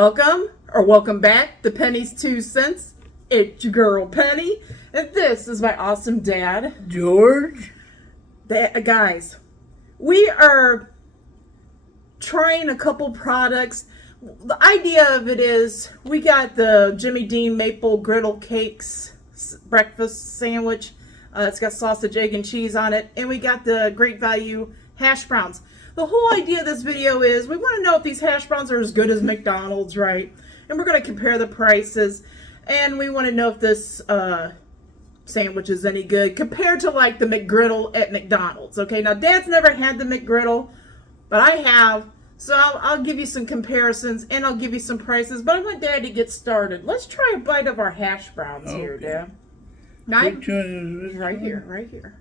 Welcome back to Penny's 2 Cents. It's your girl Penny, and this is my awesome dad, George. Guys, we are trying a couple products. The idea of it is we got the Jimmy Dean Maple Griddle Cakes breakfast sandwich. It's got sausage, egg, and cheese on it, and we got the Great Value hash browns. The whole idea of this video is we want to know if these hash browns are as good as McDonald's, right? And we're going to compare the prices, and we want to know if this sandwich is any good compared to like the McGriddle at McDonald's. Okay, now Dad's never had the McGriddle, but I have, so I'll give you some comparisons and I'll give you some prices. But I want Dad to get started. Let's try a bite of our hash browns here, Dad. Now, Which one is this right one? here, right here.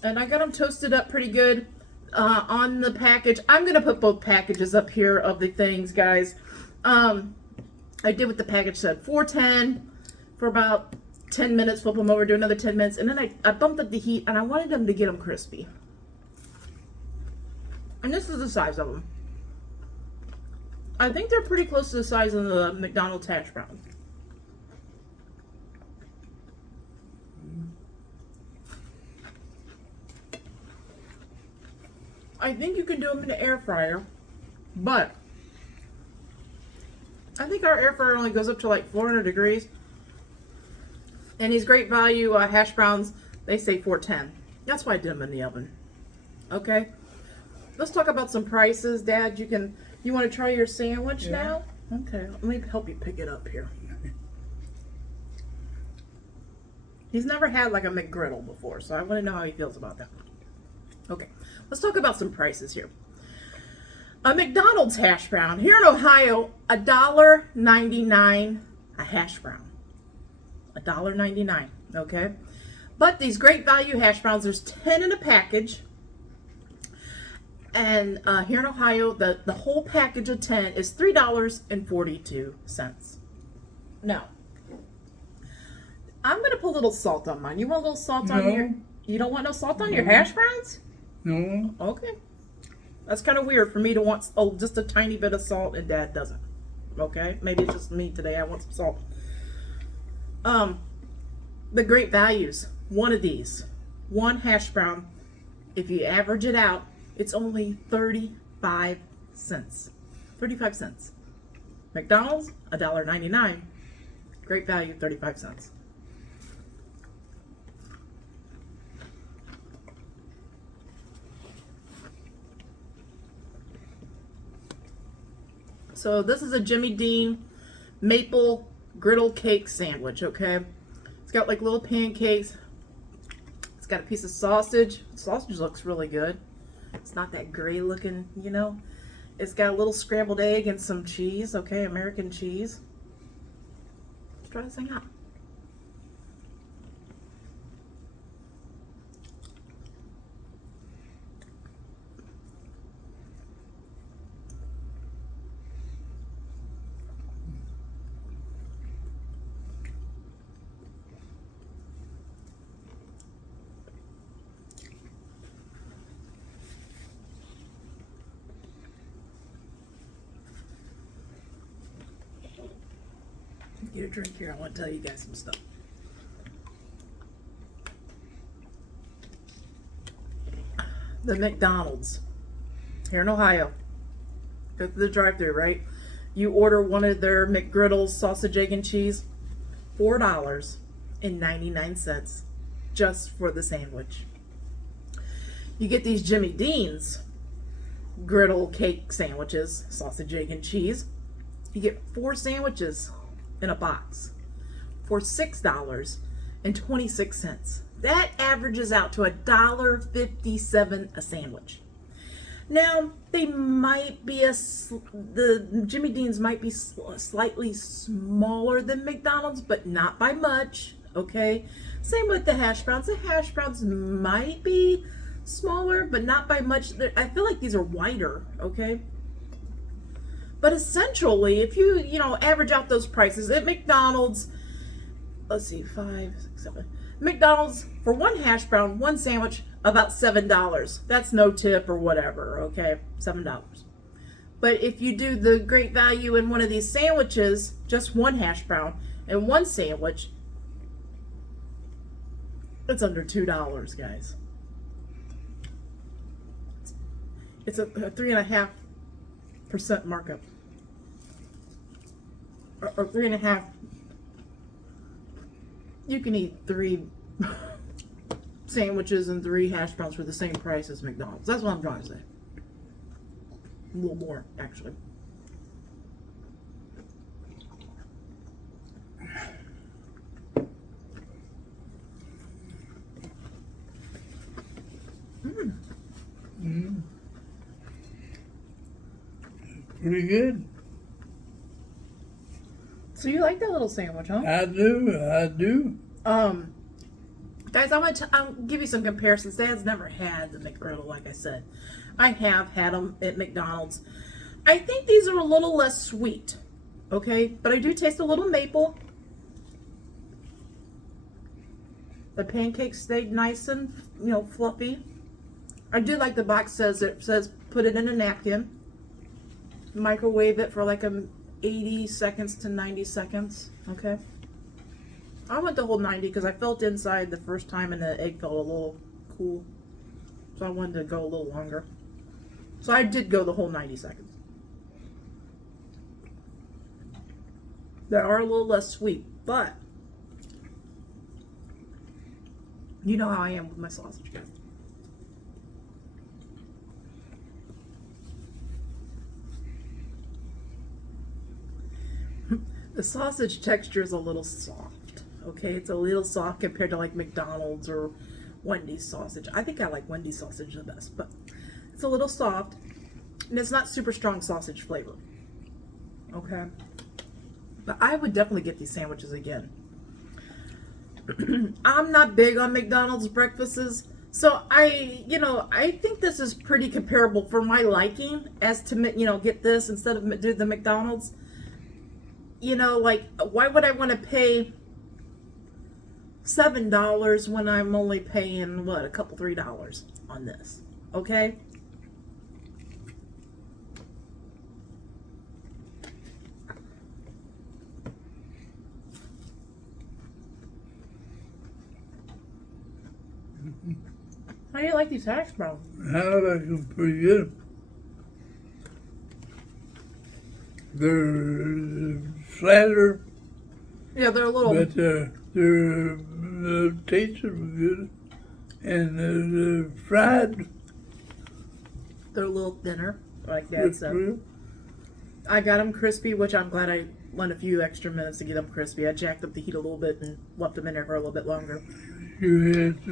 And I got them toasted up pretty good on the package. I'm going to put both packages up here of the things, guys. I did what the package said. 410 for about 10 minutes. Flip them over, do another 10 minutes. And then I bumped up the heat, and I wanted them to get them crispy. And this is the size of them. I think they're pretty close to the size of the McDonald's hash browns. I think you can do them in the air fryer, but I think our air fryer only goes up to like 400 degrees. And these Great Value hash browns, they say 410. That's why I did them in the oven. Okay, let's talk about some prices. Dad, you want to try your sandwich now? Okay, let me help you pick it up here. He's never had like a McGriddle before, so I want to know how he feels about that. Okay, let's talk about some prices here. A McDonald's hash brown here in Ohio, $1.99 a hash brown. $1.99, okay? But these Great Value hash browns, there's 10 in a package. And here in Ohio, the whole package of 10 is $3.42. Now, I'm going to put a little salt on mine. You want a little salt on your... You don't want no salt on your hash browns? No. Okay. That's kind of weird for me to want just a tiny bit of salt and Dad doesn't. Okay? Maybe it's just me today. I want some salt. The Great Values. One of these. One hash brown. If you average it out, it's only 35 cents. 35 cents. McDonald's, $1.99. Great Value, 35 cents. So this is a Jimmy Dean Maple Griddle Cake sandwich, okay? It's got like little pancakes. It's got a piece of sausage. The sausage looks really good. It's not that gray looking, you know. It's got a little scrambled egg and some cheese, okay? American cheese. Let's try this thing out. Get a drink here. I want to tell you guys some stuff. The McDonald's here in Ohio. Go through the drive-thru, right? You order one of their McGriddles, sausage, egg, and cheese, $4.99 just for the sandwich. You get these Jimmy Dean's griddle cake sandwiches, sausage, egg, and cheese. You get 4 sandwiches in a box for $6.26. That averages out to $1.57 a sandwich. Now, they might be the Jimmy Dean's might be slightly smaller than McDonald's, but not by much, okay? Same with the hash browns. The hash browns might be smaller, but not by much. I feel like these are wider, okay? But essentially, if you average out those prices at McDonald's, let's see, 5, 6, 7. McDonald's for one hash brown, one sandwich, about $7. That's no tip or whatever, okay? $7. But if you do the great value in one of these sandwiches, just one hash brown and one sandwich, it's under $2, guys. It's a 3.5% markup. Or 3.5. You can eat 3 sandwiches and 3 hash browns for the same price as McDonald's. That's what I'm trying to say. A little more, actually. Pretty good. So you like that little sandwich, huh? I do. Guys, I'll give you some comparisons. Dad's never had the McGriddle, like I said. I have had them at McDonald's. I think these are a little less sweet, okay? But I do taste a little maple. The pancakes stayed nice and, fluffy. I do like the box says put it in a napkin. Microwave it for like 80 seconds to 90 seconds, okay? I went the whole 90 because I felt inside the first time and the egg felt a little cool. So I wanted to go a little longer. So I did go the whole 90 seconds. They are a little less sweet, but you know how I am with my sausage, guys. The sausage texture is a little soft, okay? It's a little soft compared to like McDonald's or Wendy's sausage. I think I like Wendy's sausage the best, but it's a little soft, and it's not super strong sausage flavor, okay? But I would definitely get these sandwiches again. I'm not big on McDonald's breakfasts, so I think this is pretty comparable for my liking as to, get this instead of do the McDonald's. Why would I want to pay $7 when I'm only paying, a couple, $3 on this, okay? How do you like these hash browns? I like them pretty good. They're flatter, Yeah, they're a little. but the taste is good, and the fried. They're a little thinner, like Dad said. I got them crispy, which I'm glad I went a few extra minutes to get them crispy. I jacked up the heat a little bit and left them in there for a little bit longer. You had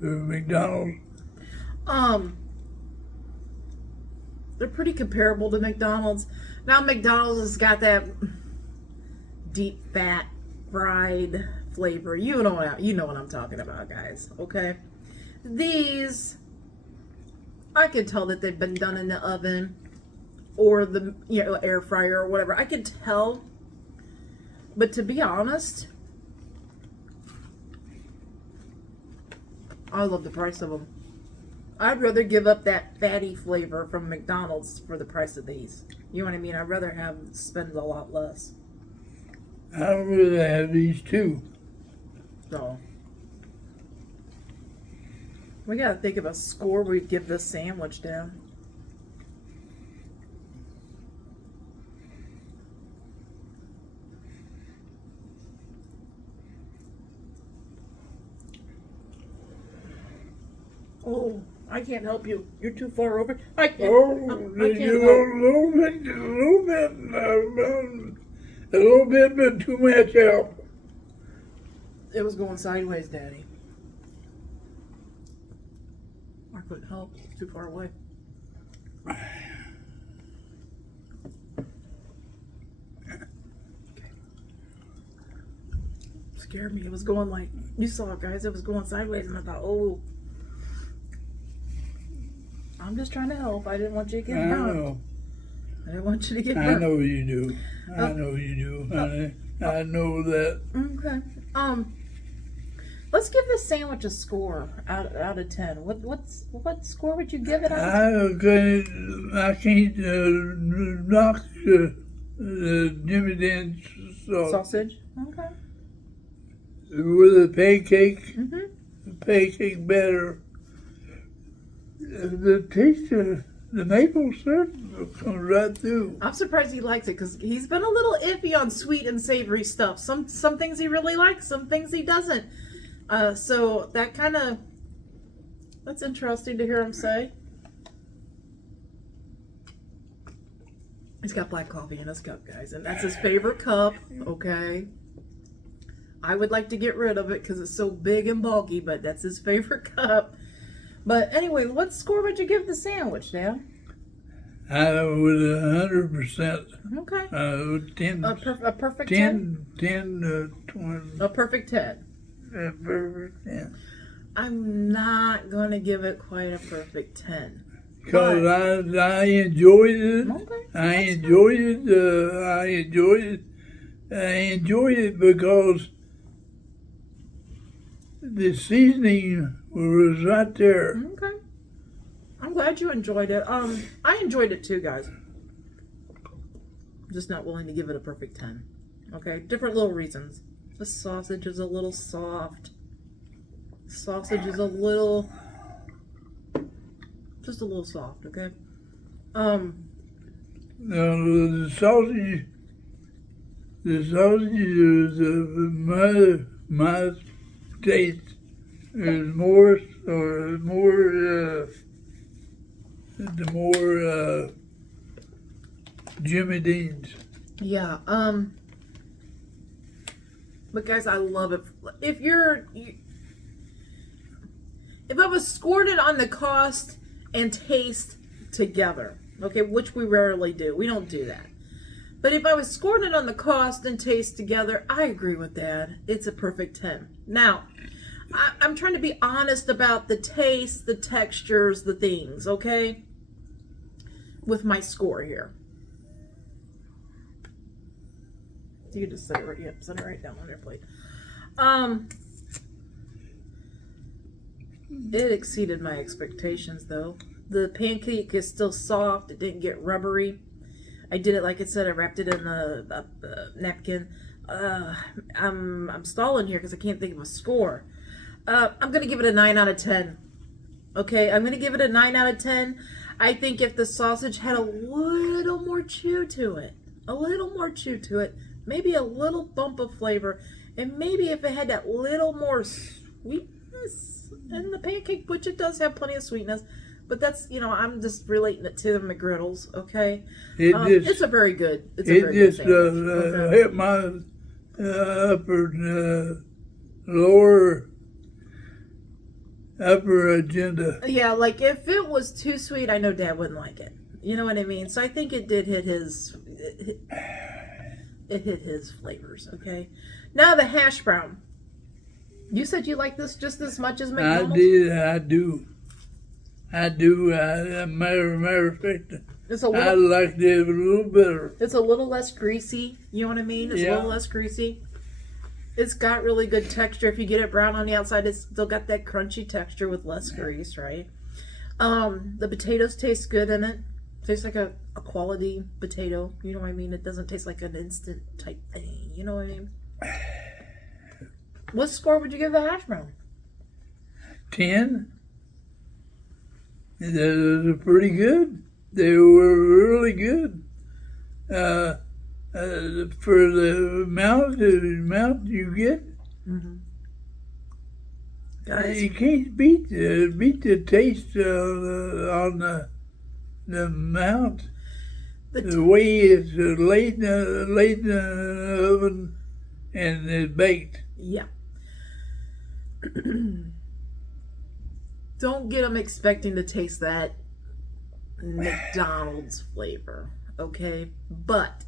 the McDonald's. They're pretty comparable to McDonald's. Now McDonald's has got that deep fat fried flavor. You know what I'm talking about, guys. Okay, these I can tell that they've been done in the oven or the air fryer or whatever. I can tell, but to be honest, I love the price of them. I'd rather give up that fatty flavor from McDonald's for the price of these. You know what I mean? I'd rather spend a lot less. I'd rather have these too. So we gotta think of a score we'd give this sandwich down. Oh, I can't help you. You're too far over. I can't. I can't You help. a little bit, but too much help. It was going sideways, Daddy. I couldn't help. It's too far away. Scared me. It was going like, you saw it, guys. It was going sideways, and I thought, oh. I'm just trying to help. I didn't want you to get burnt. I didn't want you to get burnt. I know you do. I know you do, honey. I know that. Okay. Let's give this sandwich a score out of 10. What score would you give it out of 10? I can't knock the Jimmy Dean Sausage? Okay. With a pancake, Mm-hmm. the pancake batter. The taste of the maple syrup comes right through. I'm surprised he likes it because he's been a little iffy on sweet and savory stuff. Some things he really likes, some things he doesn't. So that's interesting to hear him say. He's got black coffee in his cup, guys, and that's his favorite cup. Okay. I would like to get rid of it because it's so big and bulky, but that's his favorite cup. But anyway, what score would you give the sandwich, Dad? I would 100%. Okay. 10. A perfect 10? 10, 20. A perfect 10. Perfect 10. I'm not going to give it quite a perfect 10. Because I enjoyed it. Okay, I enjoyed it. I enjoyed it because the seasoning was right there. Okay. I'm glad you enjoyed it. I enjoyed it too, guys. I'm just not willing to give it a perfect 10. Okay? Different little reasons. The sausage is a little soft. Sausage is just a little soft, okay? Now, the sausage is my taste is more Jimmy Dean's. Yeah, but guys, I love it. If I was scored it on the cost and taste together, okay, which we rarely do. We don't do that. But if I was scored it on the cost and taste together, I agree with Dad. It's a perfect 10. Now, I'm trying to be honest about the taste, the textures, the things, okay? With my score here. You can just set it right down on your plate. It exceeded my expectations, though. The pancake is still soft. It didn't get rubbery. I did it like I said. I wrapped it in a napkin. I'm stalling here because I can't think of a score. I'm going to give it a 9 out of 10. Okay, I'm going to give it a 9 out of 10. I think if the sausage had a little more chew to it, maybe a little bump of flavor, and maybe if it had that little more sweetness in the pancake, which it does have plenty of sweetness, but that's, I'm just relating it to the McGriddles, okay? It's a very good, It sandwich. hit my upper agenda. Yeah, like if it was too sweet, I know Dad wouldn't like it. You know what I mean? So I think it did hit his flavors, okay? Now the hash brown. You said you like this just as much as McDonald's? I do. Matter of fact, I liked it a little better. It's a little less greasy. You know what I mean? It's a little less greasy. It's got really good texture. If you get it brown on the outside, it's still got that crunchy texture with less grease, right? The potatoes taste good in it. Tastes like a quality potato. You know what I mean? It doesn't taste like an instant type thing. You know what I mean? What score would you give the hash brown? 10. They were pretty good. They were really good. For the amount you get, Guys, you can't beat the taste on the amount. The way it's laid in the oven and it's baked. Yeah. Don't get them expecting to taste that McDonald's flavor, okay? But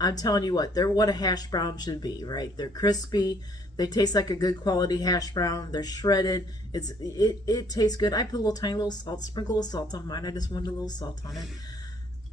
I'm telling you what a hash brown should be, right? They're crispy. They taste like a good quality hash brown. They're shredded. It tastes good. I put a tiny little salt, sprinkle of salt on mine. I just wanted a little salt on it.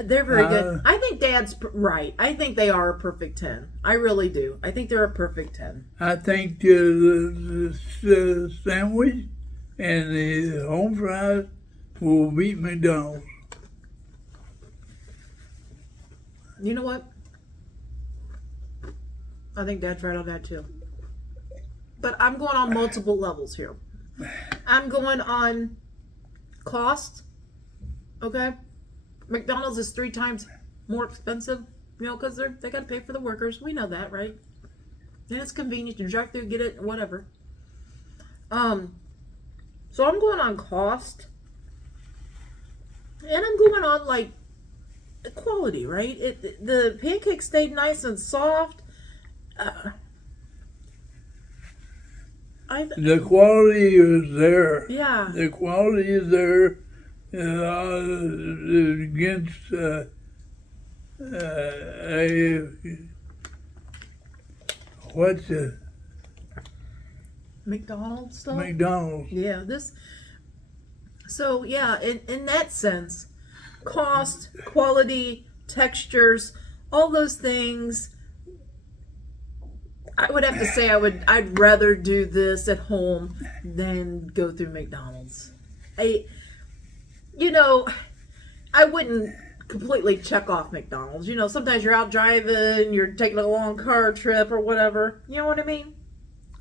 They're very good. I think Dad's right. I think they are a perfect 10. I really do. I think they're a perfect 10. I think the sandwich and the home fries will beat McDonald's. You know what? I think Dad's right on that too. But I'm going on multiple levels here. I'm going on cost. Okay? McDonald's is 3 times more expensive, because they got to pay for the workers. We know that, right? And it's convenient to drive through, get it, whatever. So I'm going on cost, and I'm going on like quality, right? The pancakes stayed nice and soft. The quality is there. Yeah. The quality is there against what's it? McDonald's stuff? McDonald's. Yeah, so yeah, in that sense, cost, quality, textures, all those things, I would have to say I'd rather do this at home than go through McDonald's. I wouldn't completely check off McDonald's. Sometimes you're out driving, you're taking a long car trip or whatever. You know what I mean?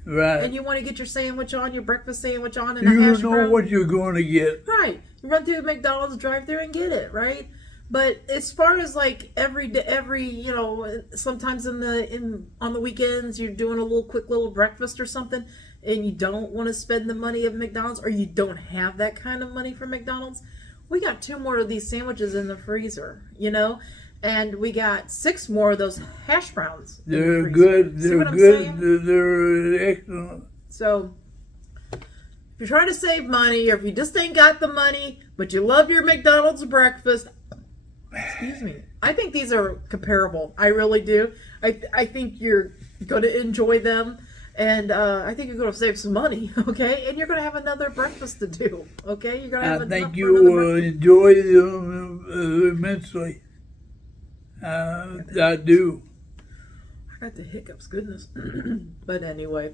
Right. And you want to get your sandwich on, your breakfast sandwich on, and a you hash know brown. what you're going to get. Right. You run through McDonald's drive-through and get it, right? But as far as like every sometimes on the weekends you're doing a quick little breakfast or something, and you don't want to spend the money of McDonald's, or you don't have that kind of money for McDonald's, we got 2 more of these sandwiches in the freezer, and we got 6 more of those hash browns. They're good. They're good. They're excellent. So if you're trying to save money, or if you just ain't got the money, but you love your McDonald's breakfast, excuse me, I think these are comparable. I really do. I think you're going to enjoy them, and I think you're going to save some money, okay? And you're going to have another breakfast to do, okay? You're going to have I think you will enjoy them immensely. I do. I got the hiccups, goodness. But anyway,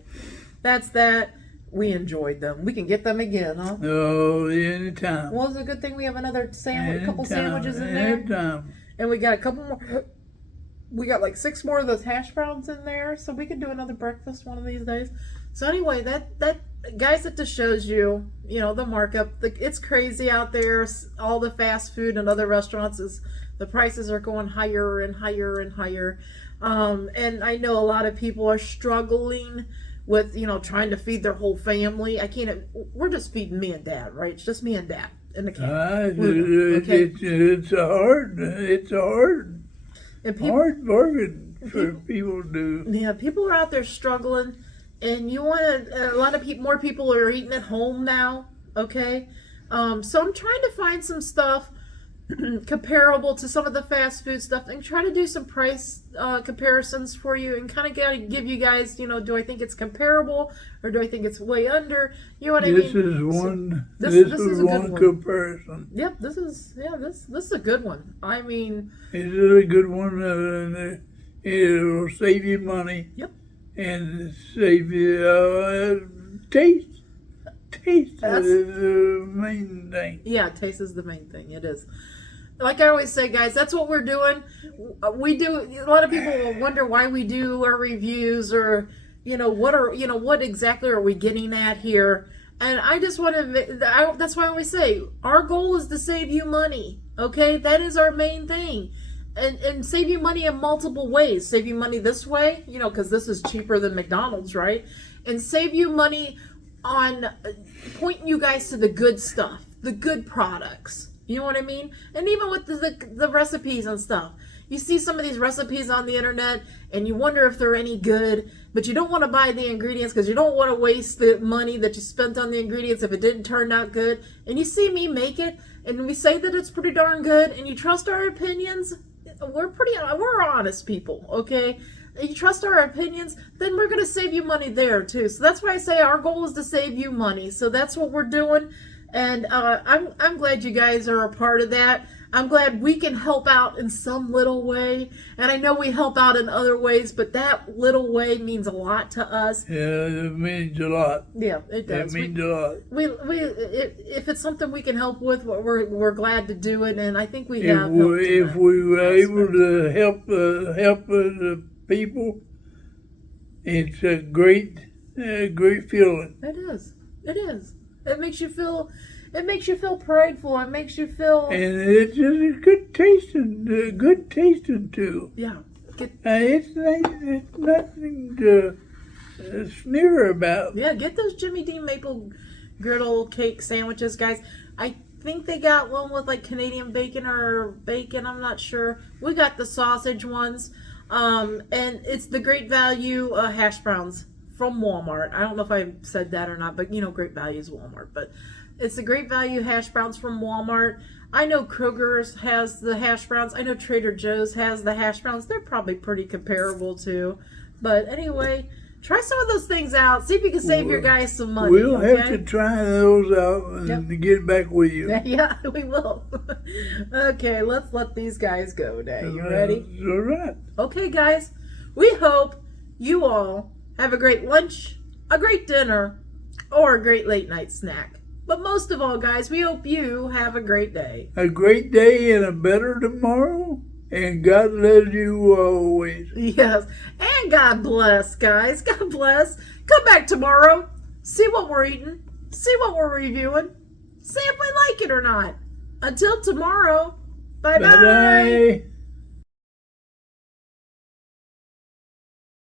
that's that. We enjoyed them. We can get them again, huh? Oh, anytime. Well, it's a good thing we have another couple sandwiches in there. Anytime. And we got a couple more. We got like 6 more of those hash browns in there, so we can do another breakfast one of these days. So anyway, that guys, it just shows you, the markup. It's crazy out there. All the fast food and other restaurants the prices are going higher and higher and higher. And I know a lot of people are struggling with, trying to feed their whole family. We're just feeding me and Dad, right? It's just me and Dad in the camp. Okay? It's a hard bargain for people to do. Yeah, people are out there struggling, and a lot of more people are eating at home now, okay? So I'm trying to find some stuff comparable to some of the fast food stuff and try to do some price comparisons for you, and kind of give you guys, do I think it's comparable or do I think it's way under? You know what I mean? This is one comparison. Yep, this is a good one. I mean, this is a good one. It'll save you money. Yep. And save you taste. Taste is the main thing. Yeah, taste is the main thing. It is. Like I always say, guys, that's what we're doing. We do. A lot of people will wonder why we do our reviews, or what exactly are we getting at here? And I just want to. That's why I always say our goal is to save you money. Okay, that is our main thing, and save you money in multiple ways. Save you money this way, because this is cheaper than McDonald's, right? And save you money on pointing you guys to the good stuff, the good products. You know what I mean? And even with the recipes and stuff. You see some of these recipes on the internet and you wonder if they're any good, but you don't want to buy the ingredients because you don't want to waste the money that you spent on the ingredients if it didn't turn out good. And you see me make it and we say that it's pretty darn good, and you trust our opinions. We're honest people, okay? You trust our opinions, then we're going to save you money there too. So that's why I say our goal is to save you money. So that's what we're doing. And I'm glad you guys are a part of that. I'm glad we can help out in some little way. And I know we help out in other ways, but that little way means a lot to us. Yeah, it means a lot. Yeah, it does. It means a lot. If it's something we can help with, we're glad to do it. And I think we have. If we were able to help the people, it's a great feeling. It is. It is. It makes you feel. It makes you feel prideful. It makes you feel. And it's just a good tasting too. Yeah. It's nothing to sneer about. Yeah, get those Jimmy Dean maple griddle cake sandwiches, guys. I think they got one with like Canadian bacon or bacon. I'm not sure. We got the sausage ones, and it's the Great Value hash browns from Walmart. I don't know if I said that or not, but you know, Great Value is Walmart, but. It's the Great Value hash browns from Walmart. I know Kroger's has the hash browns. I know Trader Joe's has the hash browns. They're probably pretty comparable too. But anyway, try some of those things out. See if you can save your guys some money. We'll have to try those out and get back with you. Yeah, we will. Okay, let's let these guys go now. You ready? All right. Okay, guys. We hope you all have a great lunch, a great dinner, or a great late night snack. But most of all, guys, we hope you have a great day. A great day and a better tomorrow. And God loves you always. Yes. And God bless, guys. God bless. Come back tomorrow. See what we're eating. See what we're reviewing. See if we like it or not. Until tomorrow. Bye-bye. Bye-bye.